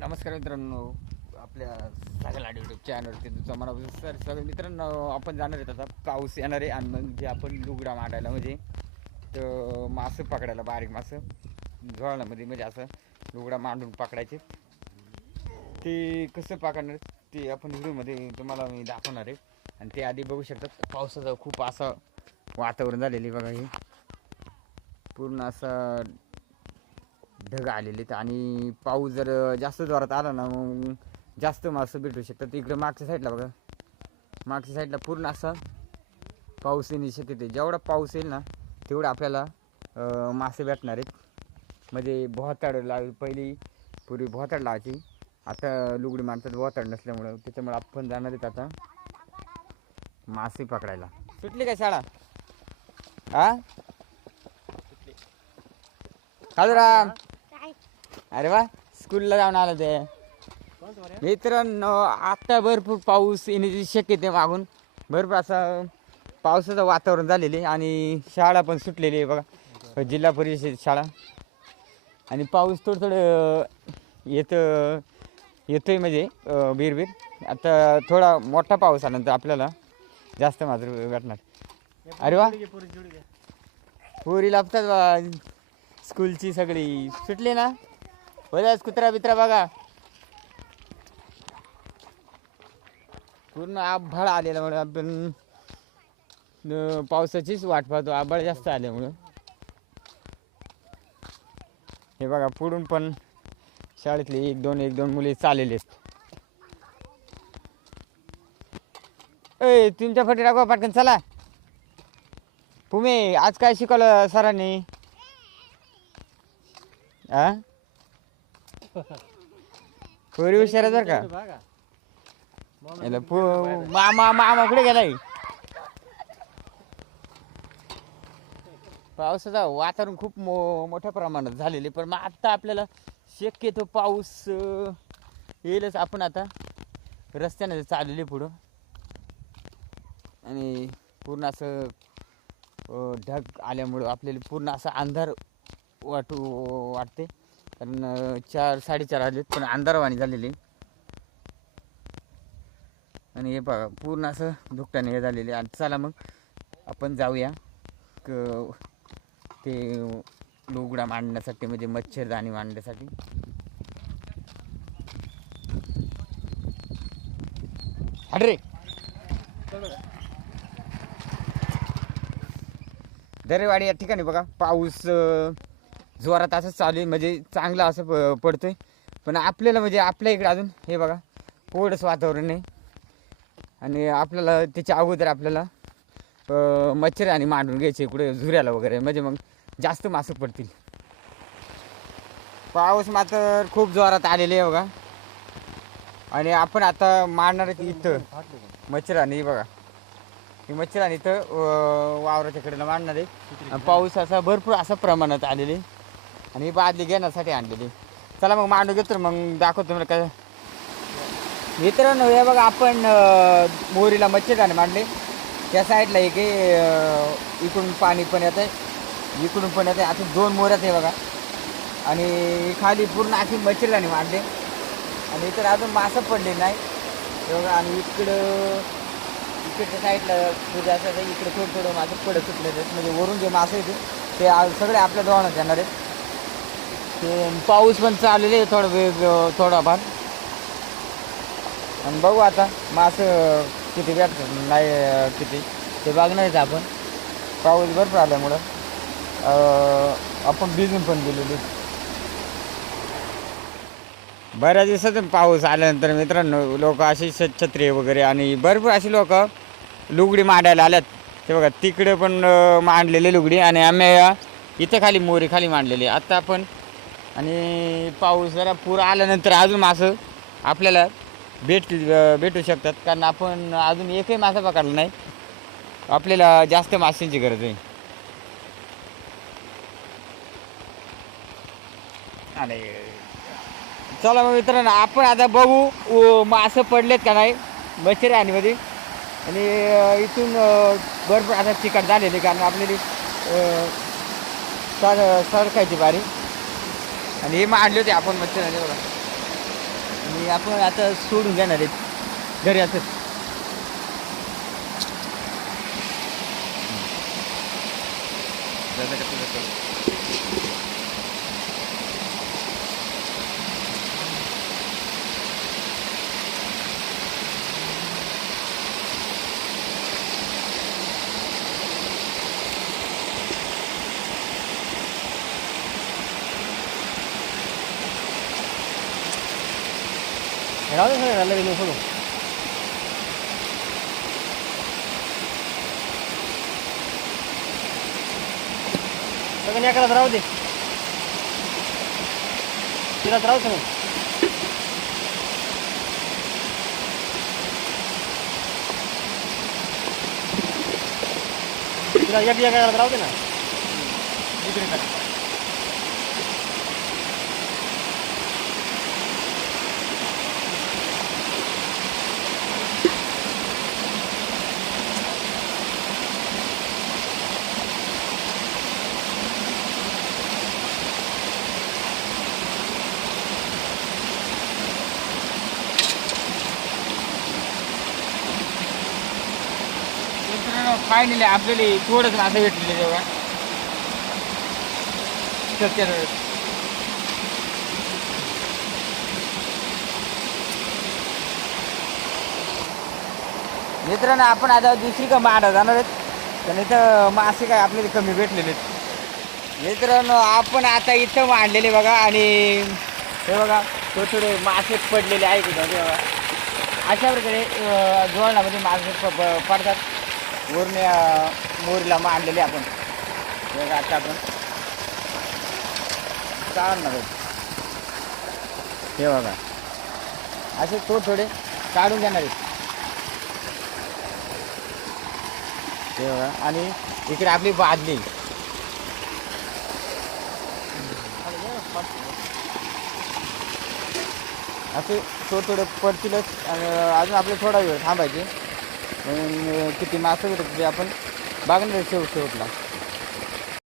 नमस्कार मित्रांनो आपल्या सगळ्या युट्यूब चॅनलवरती तुमचं मनापासून सर सगळं मित्रांनो आपण जाणार आहेत आता पाऊस येणार आहे आणि मग जे आपण लुगडा मांडायला म्हणजे तर मासं पकडायला बारीक मासं झोळामध्ये म्हणजे असं लुगडा मांडून पकडायचे. ते कसं पकडणार ते आपण व्हिडिओमध्ये तुम्हाला मी दाखवणार आहे. आणि ते आधी बघू शकतात पावसाचं खूप असं वातावरण झालेलं आहे बघा हे. पूर्ण असं ढग आलेले आहेत. आणि पाऊस जर जास्त जोरात आला ना मग जास्त मासं भेटू शकतात. इकडं मागच्या साईडला बघा. मागच्या साईडला पूर्ण असा पाऊस येण्याची शक्यते जेवढा पाऊस येईल ना तेवढं आपल्याला मासे भेटणार आहेत. म्हणजे भोताड लाव पहिली पूर्वी भोताड लावायची. आता लुगडी माणसात भोताड नसल्यामुळं त्याच्यामुळे आपण जाणार आहेत आता मासे पकडायला. सुटली काय शाळा? हा राम. अरे वा स्कूलला जाऊन आलं ते. मित्रांनो आता भरपूर पाऊस येण्याची शक्यते मागून. भरपूर असं पावसाचं वातावरण झालेले आहे आणि शाळा पण सुटलेली आहे बघा. जिल्हा परिषद शाळा. आणि पाऊस थोडं थोडं येतं येतोय म्हणजे अं, बिरबीर आता थोडा मोठा पाऊस आल्यानंतर आपल्याला. जास्त मात्र भेटणार. अरे वा. पोरी लाभतात बा. स्कूलची सगळी. सुटली ना? बऱ्याच कुत्रा बित्रा बघा. पूर्ण आभाळ आलेल्यामुळे आपण पावसाचीच वाट पाहतो. आभाळ जास्त आल्यामुळं. हे बघा पुढून पण शाळेतली एक दोन एक दोन मुली चाललेले आहेत. ए तुमच्या फटी टाकवा पाटकन चला. तुम्ही आज काय शिकवलं सरांनी? आ? पोरी हुशार आहे बरं का? याला पो- मामा मामा कुठे गेलाय? पावसाचा वातावरण खूप मो मोठ्या प्रमाणात झालेले पण मग आता आपल्याला शक्यतो पाऊस अं, येईलच आपण आता. रस्त्याने चाललेले पुढं. आणि पूर्ण असं अं, ढग आल्यामुळं आपल्याला पूर्ण असा अंधार वाटू वाटते कारण चार साडेचार आलेत पण अंधारवाणी झालेली. आणि हे बघा पूर्ण असं दुकटाने हे झालेले. आणि चला मग आपण जाऊया. क ते लुगडा मांडण्यासाठी म्हणजे मच्छरदाणी मांडण्यासाठी. अरे दरेवाडी या ठिकाणी बघा पाऊस जोरात असं चालू आहे. म्हणजे चांगलं असं प- आहे पण आपल्याला म्हणजे आपल्या इकडे अजून हे बघा कोवडंच वातावरण आहे. आणि आपल्याला त्याच्या अगोदर आपल्याला मच्छर आणि मांडून घ्यायचे इकडे झुऱ्याला वगैरे. म्हणजे मग जास्त मासं पडतील. पाऊस मात्र खूप जोरात आलेले आहे बघा. आणि आपण आता मारणार इथं मच्छर आणि हे बघा. ही मच्छर आणि इथं वावराच्या कडेला मारणार आहे. पाऊस असा भरपूर असा प्रमाणात आलेले आणि ही बादली घेण्यासाठी आणलेली. चला मग मांडू घेतो ना, मग दाखवतो तुम्हाला काय. मित्रांनो हे बघा आपण अं, मोरीला मांडले. त्या साईडला एक आहे, अं, इकडून पाणी पण येत आहे इकडून पण येत आहे आता दोन मोऱ्यात आहे बघा. आणि खाली पूर्ण आखी मच्छीदाणे मांडले. आणि इकडे अजून मासं पडले नाही. हे बघा आणि इकडं इकडच्या साईडला तुझ्या असं आहे, इकडे थोडं थोडं मासं पडत सुटले म्हणजे वरून जे मासे येते ते आ- सगळे आपल्या दोनात येणार आहेत. ते पाऊस पण चाललेले आहे थोडं वेग थोडाफार. आणि बघू आता मास किती भेटतात नाही किती. ते बघणारच आपण. पाऊस भरपूर आल्यामुळं. आपण भिजून पण गेलेलो बऱ्याच दिवसातून पाऊस आल्यानंतर मित्रांनो लोक अशी छत्री वगैरे आणि भरपूर अशी लोक लुगडी मांडायला आल्यात. ते बघा तिकडे पण मांडलेली लुगडी आणि आम्ही इथे खाली मोरी खाली मांडलेली. आता आपण आणि पाऊस जरा पूर आल्यानंतर अजून मासं आपल्याला भेट भेटू शकतात. कारण आपण अजून एकही मासा पकडला नाही. आपल्याला जास्त माशांची गरज आहे. आणि चला मग मित्रांनो आपण आता बघू मासं पडलेत का नाही मच्छर आणीमध्ये आणि इथून भरपूर आता चिकट झालेली कारण आपल्याला सर सरकायची बारी. आणि हे आणले होते आपण मच्छर आणि बघा. आपण आता सोडून घेणार आहेत घरी असं जसं Herhalde sen herhalde benim sorun. Sakın yakala tarafı değil. Biraz tarafı sakın. Biraz yakı mi? Finally आपल्याला थोडंच असं भेटलेलं जेव्हा सत्य मित्रांनो आपण आता दुसरी का माडा जाणार आहेत. तर इथं मासे काय आपल्याला कमी भेटलेले आहेत. मित्रांनो आपण आता इथं मांडलेले बघा आणि हे बघा थोडे थोडे मासे पडलेले आहेत बघा. अशा प्रकारे जोडणामध्ये मासे प- पडतात. वरून अं, मोरीला मांडलेले आपण. हे बघा आता आपण. काढणार हे बघा. असे तो थोडे काढून घेणार आहेत हे बघा. आणि इकडे आपली बादली. असे थोडं थोडं पडतीलच अजून आपले थोडा वेळ थांबायचे. किती मासे भेटत ते आपण बघणार शेव शेवटला.